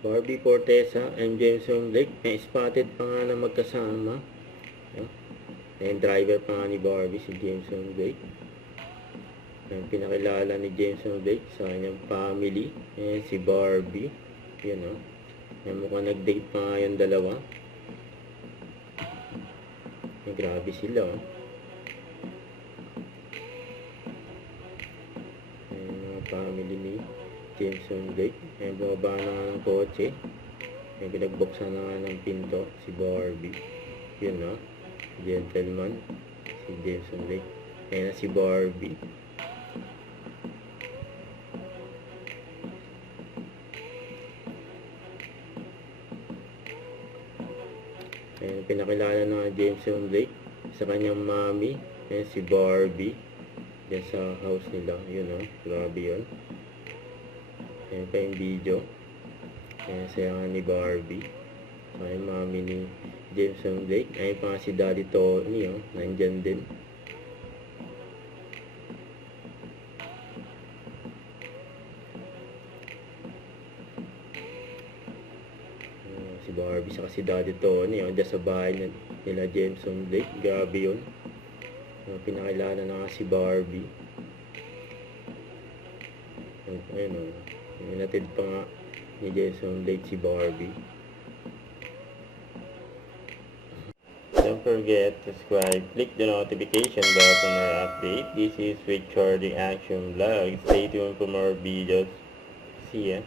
Barbie Fortesa and Jameson Blake. May spotted pa nga na magkasama. Yung driver pa nga ni Barbie, si Jameson Blake. Yung pinakilala ni Jameson Blake sa kanyang family. Ayan si Barbie. Yan o. Yan mukhang nag-date pa nga yung dalawa. Ay, grabe sila o. Ayan mga family ni Jameson Blake. Ayan, bumaba na nga ng kotse. Ayan, pinagbuksan na nga ng pinto si Barbie. Yun o. Gentleman. Si Jameson Blake. Ayan na si Barbie. Ayan, pinakilala na Jameson Blake sa kanyang mommy. Ayan si Barbie. Diyan sa house nila. Yun o. Grabe yun. Ayan pa yung video. Ayan saya nga ni Barbie. Ayan mommy ni Jameson Blake. Ayan pa nga si Daddy Tony o. Nandyan din. Si Barbie saka si Daddy Tony dyan sa bahay nila Jameson Blake. Grabe yun. Pinakilala na nga si Barbie. Ayun o. Minatid pa nga ni Jameson Blake si Barbie. Don't forget to subscribe, click the notification bell for more update. This is Richard the Action Vlog. Stay tuned for more videos. See ya.